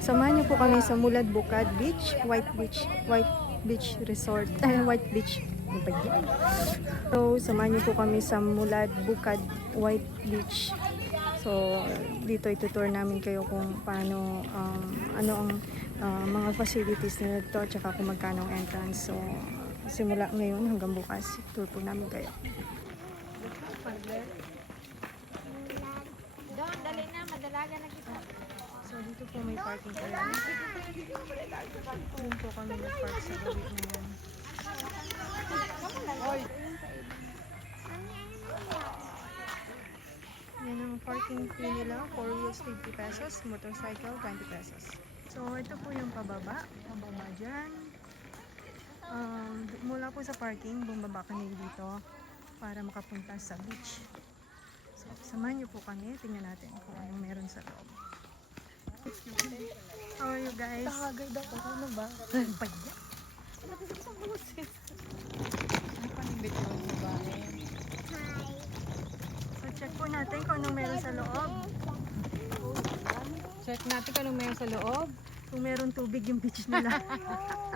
Samahan niyo po kami sa Mulad Bukad Beach, White Beach Resort, White Beach. Ano ba yun? So, samahan niyo po kami sa Mulad Bukad White Beach. So, dito itutour namin kayo kung paano, ano ang mga facilities nila dito, tsaka kung magkano ang entrance. So, simula ngayon hanggang bukas, tour po namin kayo. Doon, dali na, madalaga na kita. So, dito po may parking area. Doon po kami nag-park sa gabi na yan. Yan ang parking fee nila. 4 wheels 50 pesos, motorcycle 20 pesos. So, ito po yung pababa dyan. Mula po sa parking, bumaba kami dito para makapunta sa beach. So, samahan niyo po kami. Tingnan natin kung anong meron sa loob. How are you guys? Tagagay daw ako na ba? Pagya. Ano kasi isang boses? Ano pa yung video ng bahay? So, check po natin kung anong meron sa loob. Check natin kung anong meron sa loob. Kung meron tubig yung beach nila.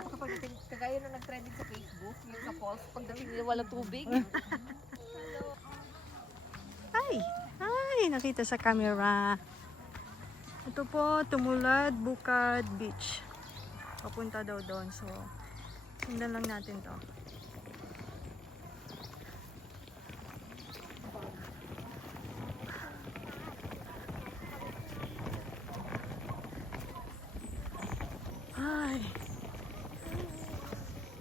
Kapag kagaya nung nag-trending sa Facebook, yung sa falls, pagdating nila wala tubig. Ay, nakita sa camera. Ito po, Tumulad Bukad Beach. Papunta daw doon. So, sundan lang natin to. Ay,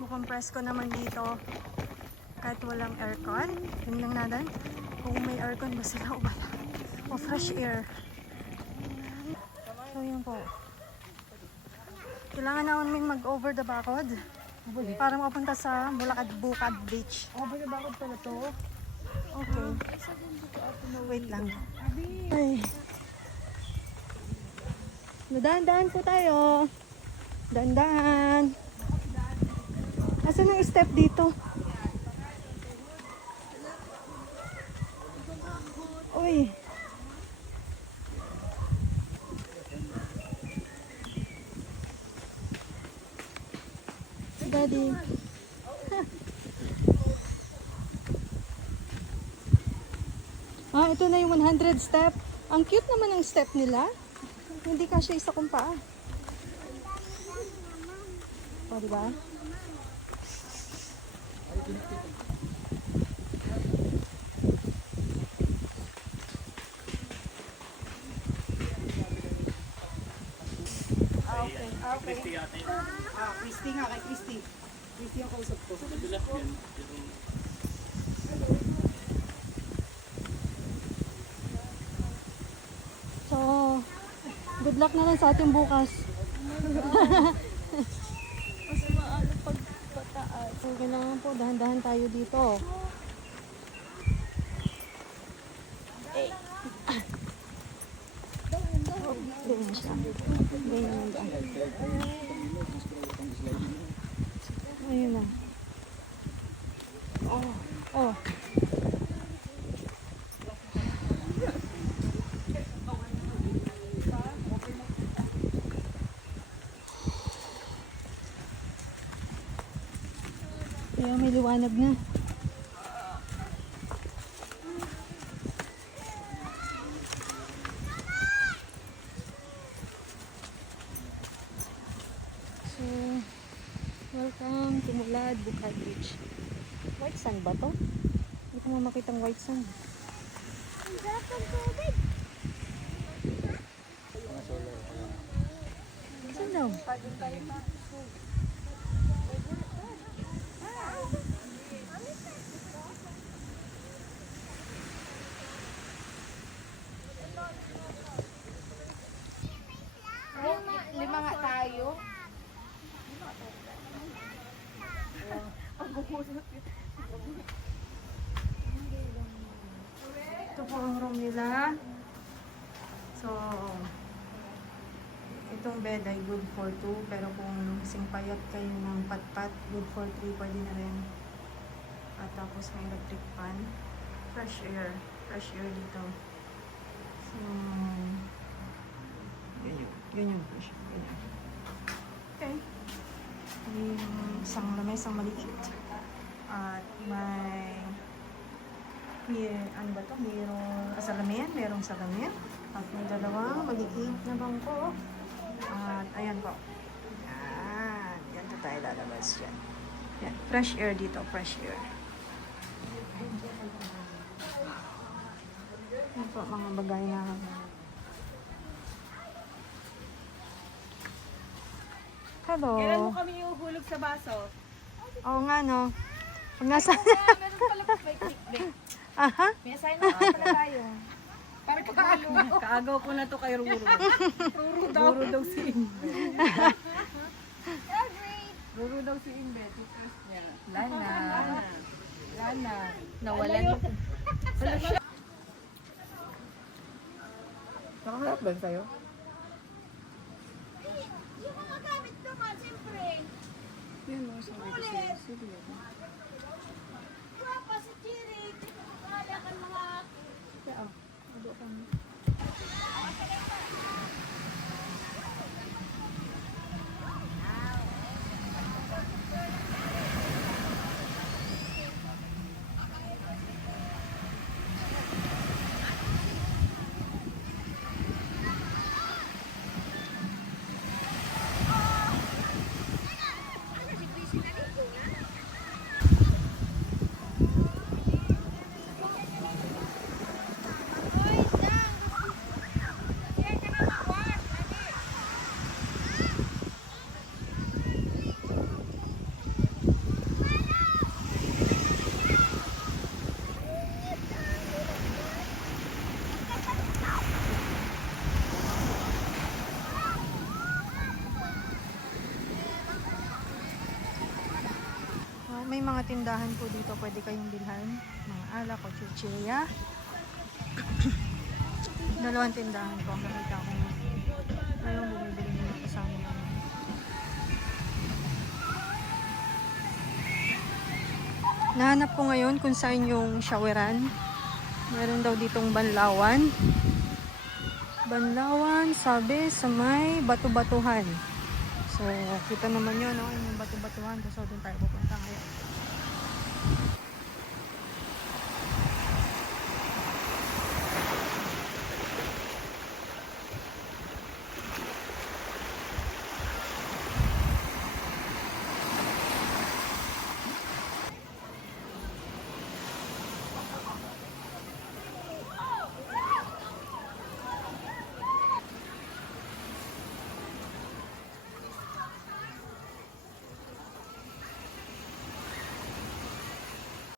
mukhang presko naman dito. Kahit walang aircon. Tingnan natin kung may aircon ba sila o wala. O fresh air. So yun po. Kailangan namin mag-over the bakod para makapunta sa Bukad Beach. Over the bakod pala to. Okay. Wait lang. Ay. Dahan-dahan po tayo. Dahan-dahan. Asan ang step dito? Uy. Daddy. Ito na yung 100 step. Ang cute naman ang step nila. Hindi kasya isa kong paa. O, diba? Okay. Christy nga, kay Christy. Christy ang kausap ko. So, good luck na lang sa ating bukas. Mas maano pag pataas. So, kailangan po, dahan-dahan tayo dito. Doon siya. Ganyan ba? Ayun na. Oh. Kaya may liwanag na. So, welcome to Mulad Bukad Beach. White sand ba to? Hindi ko makitang white sand. Ang sarap ng tubig. Saan daw? Lima nga tayo. Ito po ang room nila. So, itong bed ay good for 2. Pero kung singpayat kayo ng patpat, good for 3 pwede na rin. At tapos may electric fan. Fresh air. Fresh air dito. So, Ganyan po siya. Ganyan. Okay. May isang lamesang maliit. At ano ba to? Mayroong salamin. Merong salamin. At may dalawang maliit na bangko. At ayan po. Yan. Yan po tayo lalabas yan. Yan. Fresh air dito. Fresh air. Yan po mga bagay na hello. Kailan mo kami uhulog sa baso? Oo nga no. Pag nasa... Meron pala may clickbait. Aha. May assignment pala tayo. Para kakahulog. Kaagaw ko na to kay Ruro. Ruro daw si Imbe. Ruro daw si Imbe. Teachers niya. Lana. Nawalan. Nakaharap ba sa'yo? Yung mga gamit naman, siyempre. Yun mo, sabi ko sa'yo. Sige. Guwapa si Chiri. Kaya ka mga... May mga tindahan po dito pwede kayong bilhan. Mga alak o chichirya. Dalawang tindahan po ang nakita ko. Ayun, bumibili nyo kasama yun. Nahanap ko ngayon kung saan yung shaweran. Meron daw ditong banlawan. Banlawan, sabi, sa may batu-batuhan. So, kita naman yun, no? Yung batu-batuhan. So, doon tayo pupunta ngayon.